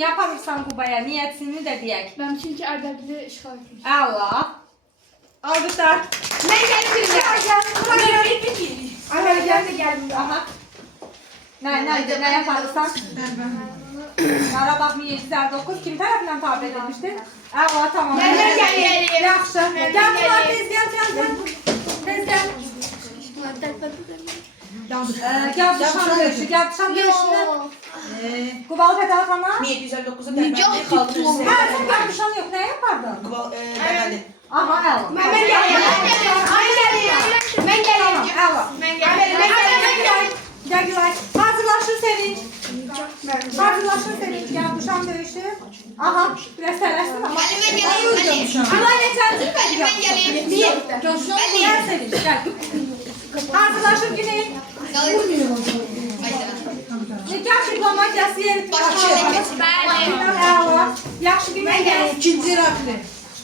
niye yapamırsan Qubaya? Niyyətini də deyək. Ben çünkü Erdem'de işgal etmiş. Allah. Alqışlar. Mən gəldim. Ay, gəl də gəldim. Aha. Nə yaparsan? Qarabağ 1709 kim tərəfindən tabe edilmişdir? Allah, tamam. Mən gəlir. Yaxşı. Gəl, tez gəl. Tez gəl. Gəl Duşan döyüşü. Qubalı Fədəli xana. 1759'a Dərbəndə xalqın Hə, sən gəl Duşan yox. Nə yapardın? Dərbəndə. Aha, əla. Mən gəlirəm. Əla. Gəl Gülay. Hazırlaşır Sevinç. Gəl Duşan döyüşü. Aha, biraz tələssin ama. Gülay neçənci? Gəl Sevinç, gəl. Hazırlaşır Güney. Nikah diplomatiyası yeri Əla. Yaxşı Güney gəl. İkinci rafli.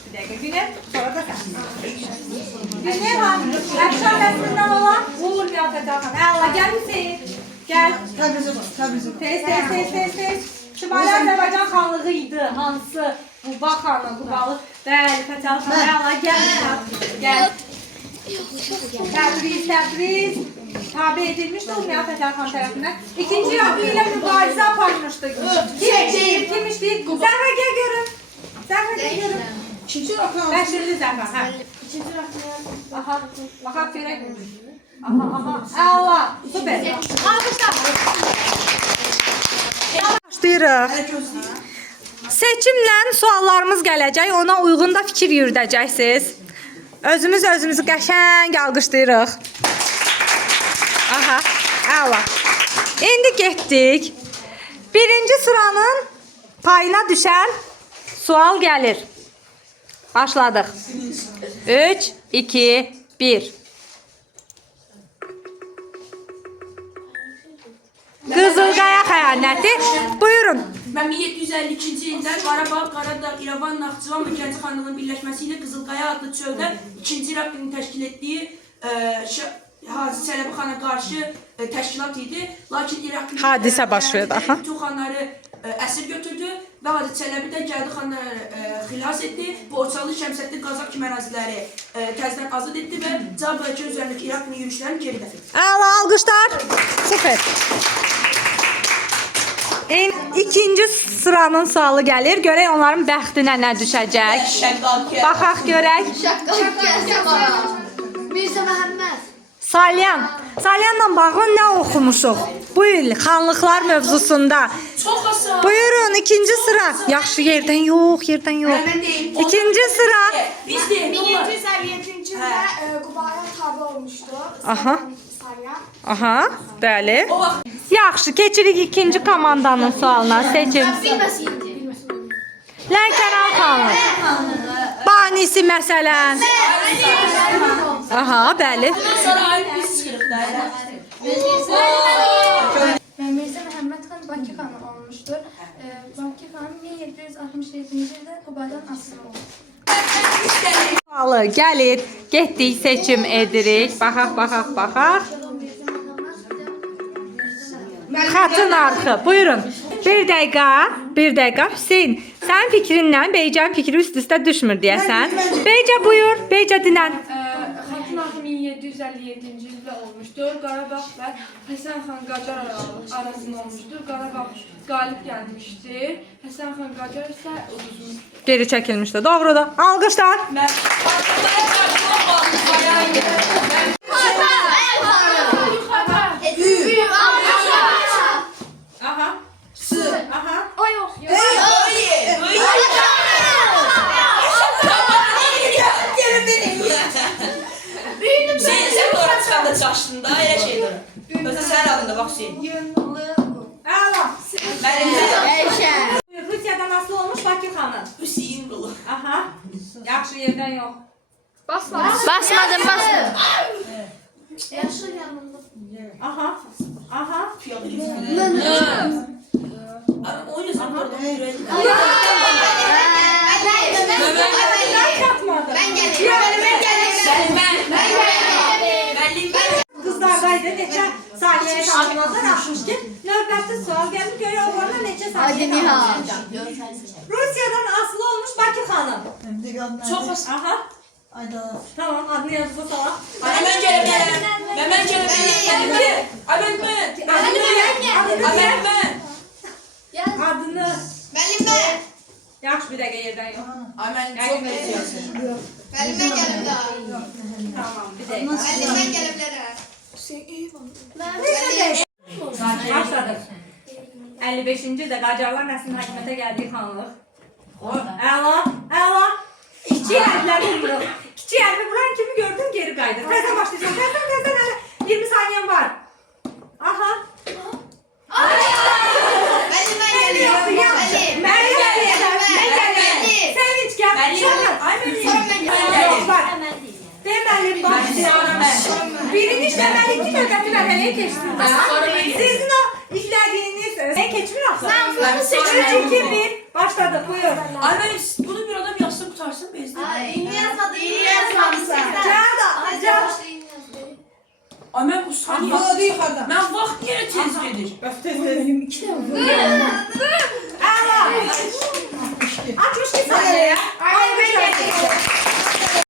Bir dəqiqə Güney, sonra da sən. Güney var. Əfşan nəslindən olan Uğur Qiyafətəxan. Əla, gəl Hüseyin. Gəl. Təbrizə bax. Tez. Şimali Azərbaycan xanlığı idi. Hansı? Quba xanı, Qubalı. Bəli, Fətəli xan. Əla, gəl. Təbriz. Tabi edilmişdi olmayan Fətəli xan tərəfindən. İkinci yargı ilə mübarizə aparmışdı. Kimmiş deyil? Zəhra gəl görün. İkinci rafli. Bəşirli Zəhra, hə. Aha, baxaq görək. Aha. Əla, süper. Alqışlar. Başlayırıq. Seçimlə suallarımız gələcək. Ona uyğun da fikir yürüdəcəksiniz. Özümüzü qəşəng alqışlayırıq. Aha, əla. İndi getdik. Birinci sıranın payına düşən sual gəlir. Başladıq. 3, 2, 1. Qızılqaya xəyanəti. Buyurun. Mən 1752-ci ildə Qarabağ, Qaradağ, İrəvan, Naxçıvan və Gəncə xanlığının birləşməsi ilə Qızılqaya adlı çöldə 2-ci Rabbinin təşkil etdiyi Hacı Çələbixana qarşı təşkilat idi. Lakin İraqın Hadisə baş verdi. bütün xanları əsir götürdü və Hacı Çələbi də gəldi xanları xilas etdi. Bu Orçalı, Şəmsəddin, Qazaq kimi əraziləri təzədən azad etdi və Cavab ölkə üzərindəki İraqın yürüşlərini geri dəf etdi. Əla, alqışlar. Süper. İkinci sıranın sualı gəlir. Görək onların bəxtinə nə düşəcək. Baxaq görək. Mirza Məhəmməd. Salyanla bağlı nə oxumuşuq? Bu il xanlıqlar mövzusunda. Çox asan. Buyurun, ikinci sıra. Yaxşı, yerdən yox. İkinci sıra. Biz deyim. 1757-ci ildə Qubaya tabi olmuşdu. Aha. Salyan. Aha, bəli. O vaxt Yaxşı, keçirik ikinci komandanın sualına. Seçin. Lənkəran xanlığı. Banisi məsələn. Aha, bəli. sonra ayıb biz çıxırıq da. Mirza Məhəmməd xan Bakı xanı olmuşdur. Bakı xan 1767-ci ildə Qubadan asılı oldu. Sualı gəlir. Getdik, seçim edirik. Baxaq. Xatın arxı. Buyurun. Bir dəqiqə. Hüseyin, sənin fikrinlə Beycan fikri üst-üstə düşmür deyəsən. Beyca buyur. Beyca dinən. Xatın axı 1757-ci ildə olmuşdur. Qarabağ və Həsən xan Qacar arasında olmuşdur. Qarabağ qalib gəlmişdir. Həsən xan Qacar isə uduzmuşdur. Geri çəkilmişdi. Doğrudur. Alqışlar. Aha. Aha. O yox. Sen orada çıxanda çaşdın da, elə şeydir. Özə sənin adında bax Hüseyin. Əla. Mənim Rusiyadan asılı olmuş Bakı xanı. Hüseyin qulu. Aha. Yaxşı, yerdən yox. Basmadım. Yaşlı yanında. Aha. Oynasam orada ürəyim. Çatmadı. Ben geldim. Müəllim. Qızlar da olsaydı neçə saniyəyə tamamladı? 62. Növbəti sual gəlir. Görək oğlanlar neçə saniyəyə tamamlayacaq? Rusiyadan asılı olmuş Bakı xanım. Çox az. Aha. Tamam, adını yazıp salaq. Ay mən gələ bilərəm. Mən gələ bilərəm. Ay mən. Adını. Müəllimə. Yaxşı, bir dəqiqə yerdən yox. Ay mən çox bezirəm. Müəllimə gəlib də. Tamam, bir dəqiqə. Müəllimə gələ bilərəm. Başladık. 55-ci də Qacarlar nəslinin hakimiyyətə gəldiyi xanlıq. Əla, əla. Kiçik hərfləri vururuq. Kiçik hərfi vuran kimi gördün, geri qaydır. Təzə başlayacaq. Təzə. 20 saniyən var. Aha. Müəllimə Məli yoxdur, yaxşı. Məli gəlir. Sevinç gəl. Ay mən. Yox, bak. Deməli, başlayalım. Birinci işləməli 2 növbəti mərhələyə keçsin də. Sizin o işlədiyiniz keçmir axı. 3, 2, 1. Başladı, buyur. Ay mən bunu bir adam yazsa qutarsın bezdim. İlyas adı İlyas. Cəl. Ay mən bu saniyə. Mən vaxt yerə tez gedir. Öftəsiniz.